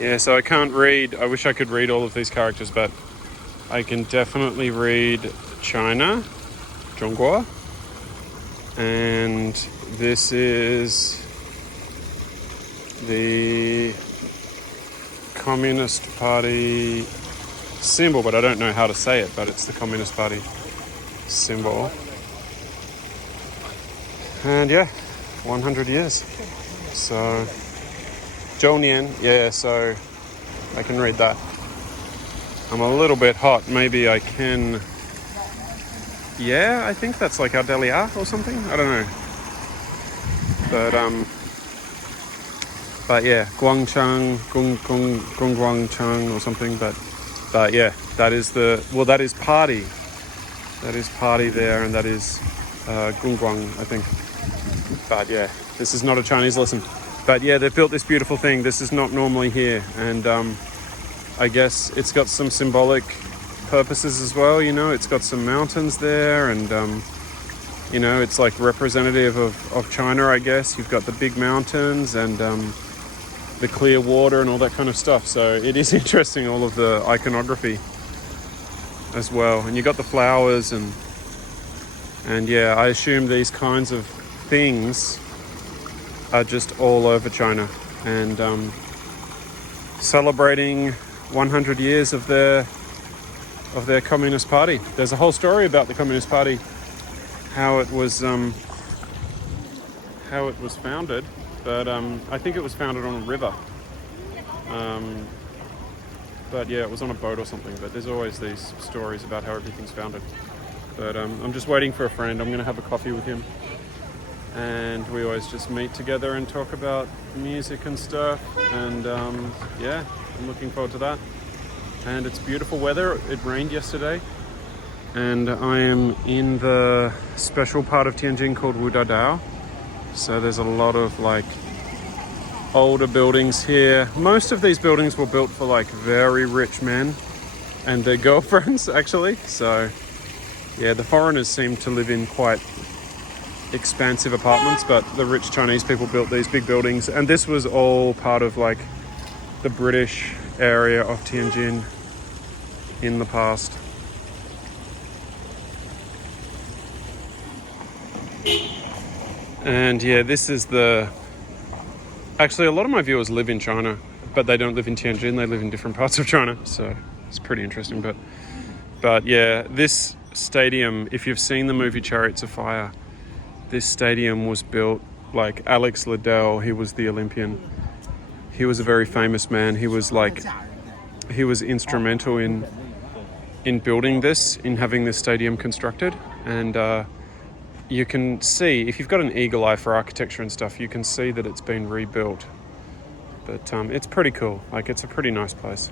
Yeah, so I can't read. I wish I could read all of these characters, but I can definitely read China, Zhonghua, and this is the Communist Party symbol, but I don't know how to say it, but it's the Communist Party symbol. And yeah, 100 years. So, 周年, yeah, so I can read that. I'm a little bit hot, maybe I can... Yeah, I think that's like Ardelia or something, I don't know. But yeah, Guangchang, Guangchang or something, but yeah, that is that is party. That is party there, and that is Gungguang, I think. But yeah, this is not a Chinese lesson. But yeah, they've built this beautiful thing. This is not normally here, and I guess it's got some symbolic purposes as well. You know, it's got some mountains there, and you know, it's like representative of China, I guess. You've got the big mountains and the clear water and all that kind of stuff. So it is interesting, all of the iconography as well. And you got the flowers and yeah, I assume these kinds of things are just all over China, and celebrating 100 years of their Communist Party. There's a whole story about the Communist Party, how it was founded, but I think it was founded on a river. But yeah, it was on a boat or something. But there's always these stories about how everything's founded. But I'm just waiting for a friend. I'm going to have a coffee with him, and we always just meet together and talk about music and stuff. And yeah, I'm looking forward to that. And it's beautiful weather. It rained yesterday, and I am in the special part of Tianjin called Wudadao. So there's a lot of like older buildings here. Most of these buildings were built for like very rich men and their girlfriends, actually. So yeah, the foreigners seem to live in quite expansive apartments, but the rich Chinese people built these big buildings. And this was all part of like the British area of Tianjin in the past. And yeah, this is actually a lot of my viewers live in China, but they don't live in Tianjin, they live in different parts of China, so it's pretty interesting. But yeah, this stadium, if you've seen the movie Chariots of Fire, this stadium was built, like Alex Liddell, he was the Olympian. He was a very famous man. He was instrumental in building this, in having this stadium constructed. And you can see, if you've got an eagle eye for architecture and stuff, you can see that it's been rebuilt. But it's pretty cool. Like, it's a pretty nice place.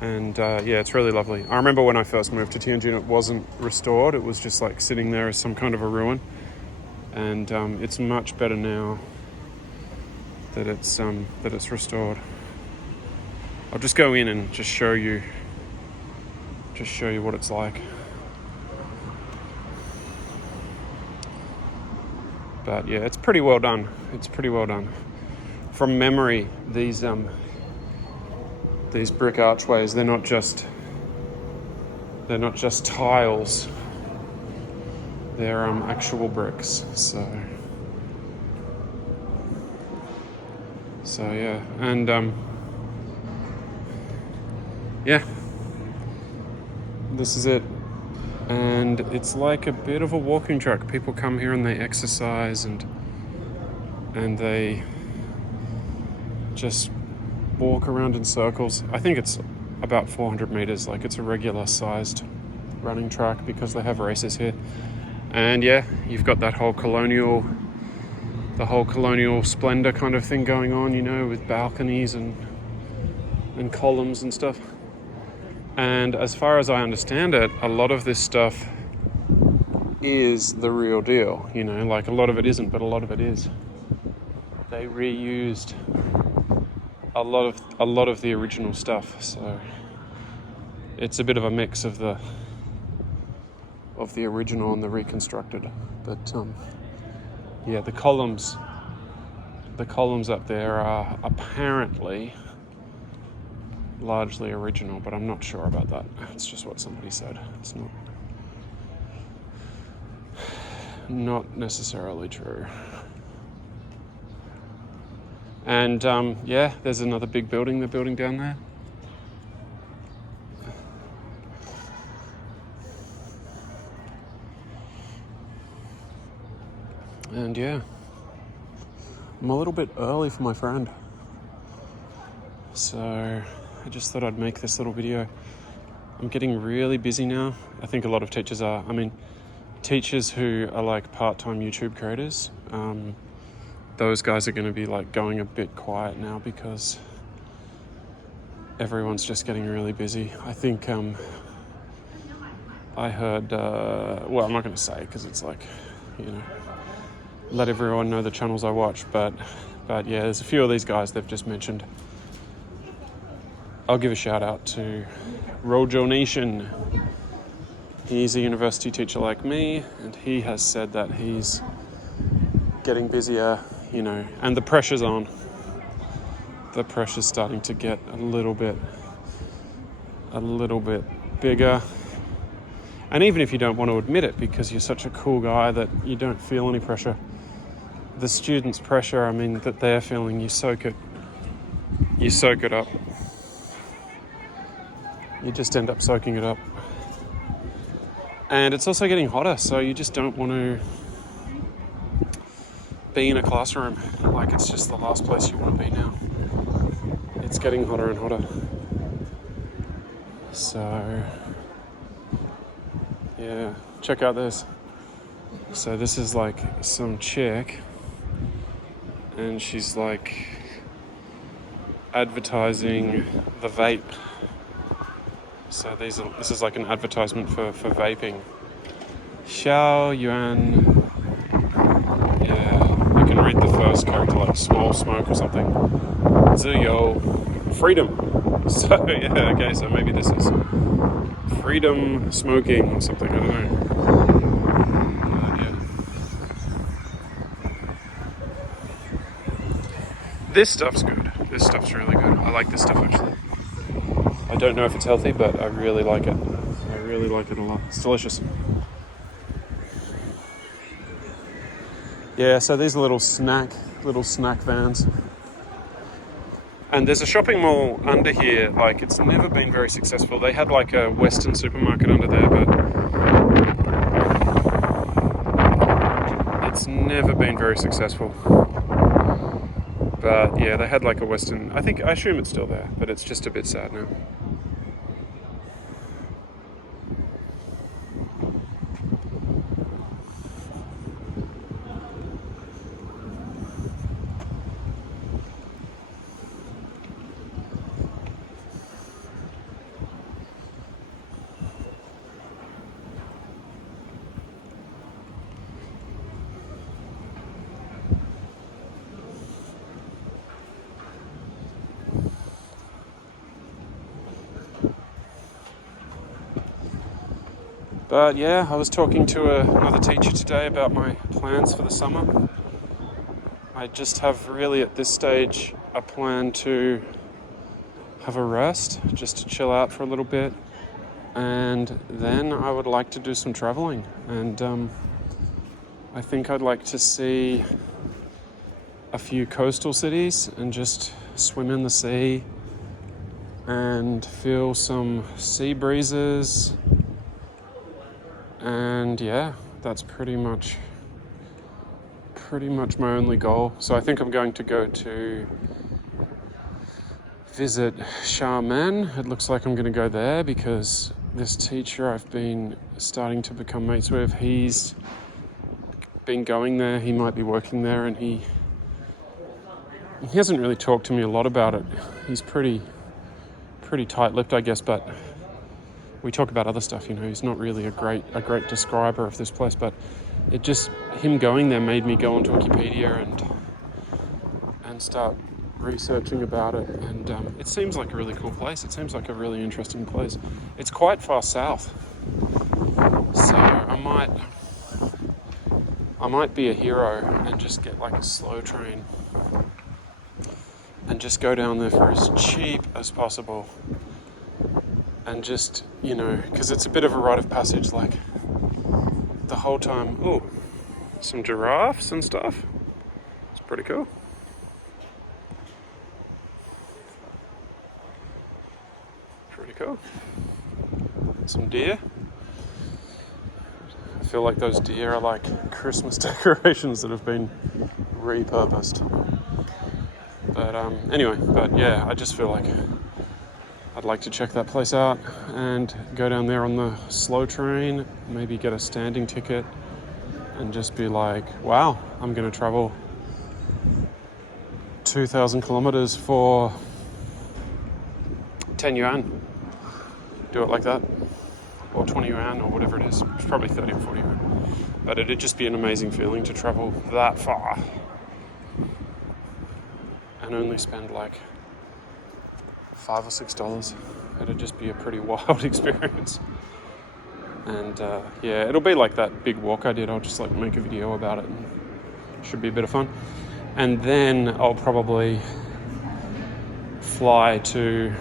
And yeah, it's really lovely. I remember when I first moved to Tianjin, it wasn't restored. It was just like sitting there as some kind of a ruin. And it's much better now that it's restored. I'll just go in and just show you what it's like. But yeah, it's pretty well done. It's pretty well done. From memory, these brick archways, they're not just tiles. They're actual bricks. So yeah, and yeah, this is it. And it's like a bit of a walking track. People come here and they exercise and they just walk around in circles. I think it's about 400 meters. Like, it's a regular sized running track because they have races here. And yeah, you've got that whole colonial splendor kind of thing going on, you know, with balconies and columns and stuff. And as far as I understand it, a lot of this stuff is the real deal, you know, like a lot of it isn't, but a lot of it is. They reused a lot of the original stuff, so it's a bit of a mix of the original and the reconstructed. But yeah, the columns up there are apparently largely original, but I'm not sure about that. It's just what somebody said. It's not necessarily true. And yeah, there's another big building they're building down there. And yeah, I'm a little bit early for my friend, so I just thought I'd make this little video. I'm getting really busy now. I think a lot of teachers are. I mean, teachers who are like part-time YouTube creators, those guys are going to be like going a bit quiet now because everyone's just getting really busy. I think I heard, well, I'm not going to say because it's like, you know, let everyone know the channels I watch, but yeah, there's a few of these guys they've just mentioned. I'll give a shout out to Rojo Nation. He's a university teacher like me, and he has said that he's getting busier, you know, and the pressure's on. The pressure's starting to get a little bit bigger. And even if you don't want to admit it because you're such a cool guy that you don't feel any pressure, the students' pressure, I mean, that they're feeling, you soak it up. You just end up soaking it up. And it's also getting hotter, so you just don't want to be in a classroom. Like, it's just the last place you want to be now. It's getting hotter and hotter. So, yeah, check out this. So this is like some chick, and she's like advertising the vape. So this is like an advertisement for vaping. Xiao Yuan. Yeah, I can read the first character, like small smoke or something. Ziyo, freedom. So yeah, okay, so maybe this is freedom smoking or something, I don't know. Yeah. This stuff's good. This stuff's really good. I like this stuff actually. I don't know if it's healthy, but I really like it. I really like it a lot. It's delicious. Yeah, so these are little snack vans. And there's a shopping mall under here. Like, it's never been very successful. They had like a Western supermarket under there, but it's never been very successful. But yeah, they had like a Western, I assume it's still there, but it's just a bit sad now. But yeah, I was talking to another teacher today about my plans for the summer. I just have really at this stage a plan to have a rest, just to chill out for a little bit. And then I would like to do some traveling. And I think I'd like to see a few coastal cities and just swim in the sea and feel some sea breezes. And yeah, that's pretty much my only goal. So I think I'm going to go to visit Xiamen. It looks like I'm going to go there because this teacher I've been starting to become mates with, he's been going there. He might be working there, and he hasn't really talked to me a lot about it. He's pretty tight-lipped, I guess, but we talk about other stuff, you know. He's not really a great describer of this place, but it just, him going there made me go onto Wikipedia and start researching about it. And it seems like a really cool place. It seems like a really interesting place. It's quite far south, so I might be a hero and just get like a slow train and just go down there for as cheap as possible. And just, you know, because it's a bit of a rite of passage, like the whole time. Oh, some giraffes and stuff. It's pretty cool. Pretty cool. Some deer. I feel like those deer are like Christmas decorations that have been repurposed. But anyway, but yeah, I just feel like I'd like to check that place out and go down there on the slow train, maybe get a standing ticket and just be like, wow, I'm going to travel 2,000 kilometers for 10 yuan. Do it like that. Or 20 yuan or whatever it is. It's probably 30 or 40 yuan. But it'd just be an amazing feeling to travel that far and only spend like $5 or $6. It'd just be a pretty wild experience. And yeah, it'll be like that big walk I did. I'll just like make a video about it, and it should be a bit of fun. And then I'll probably fly to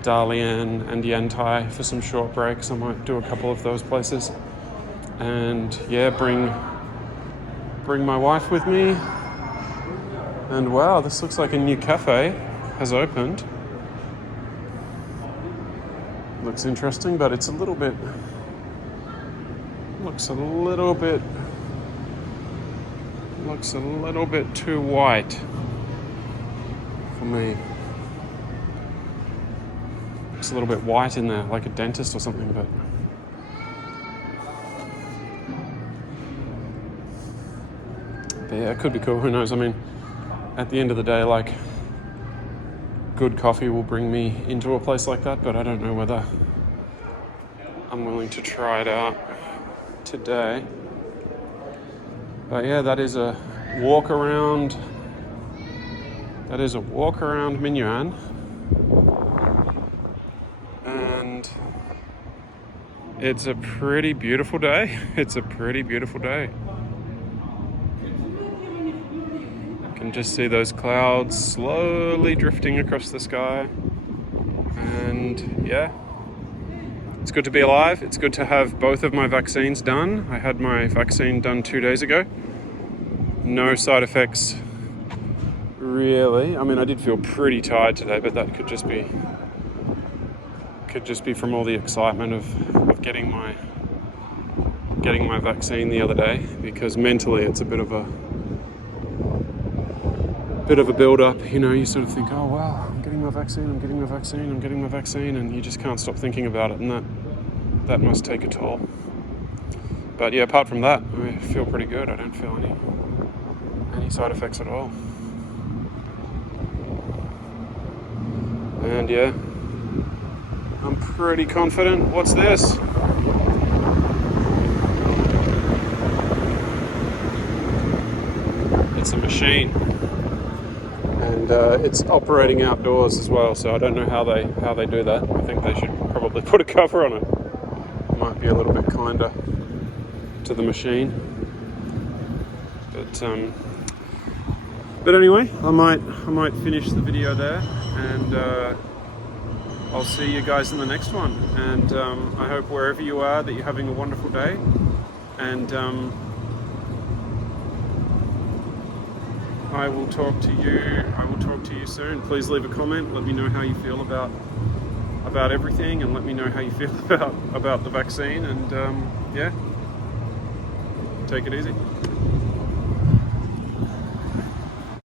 Dalian and Yantai for some short breaks. I might do a couple of those places. And yeah, bring my wife with me. And wow, this looks like a new cafe has opened. Looks interesting, but it's looks a little bit too white for me. Looks a little bit white in there, like a dentist or something, but yeah, it could be cool, who knows. I mean, at the end of the day, like, good coffee will bring me into a place like that, but I don't know whether I'm willing to try it out today. But yeah, that is a walk around Minyuan, and it's a pretty beautiful day. It's a pretty beautiful day. Can just see those clouds slowly drifting across the sky, and yeah, it's good to be alive. It's good to have both of my vaccines done. I had my vaccine done 2 days ago. No side effects really. I mean, I did feel pretty tired today, but that could just be from all the excitement of getting my vaccine the other day, because mentally it's a bit of a build-up, you know. You sort of think, oh wow, I'm getting my vaccine, and you just can't stop thinking about it, and that must take a toll. But yeah, apart from that, I feel pretty good. I don't feel any side effects at all. And yeah, I'm pretty confident. What's this? It's a machine. And it's operating outdoors as well, so I don't know how they do that. I think they should probably put a cover on it. It might be a little bit kinder to the machine. But anyway, I might finish the video there, and I'll see you guys in the next one. And I hope wherever you are that you're having a wonderful day. And I will talk to you soon. Please leave a comment. Let me know how you feel about everything, and let me know how you feel about the vaccine. And yeah, take it easy.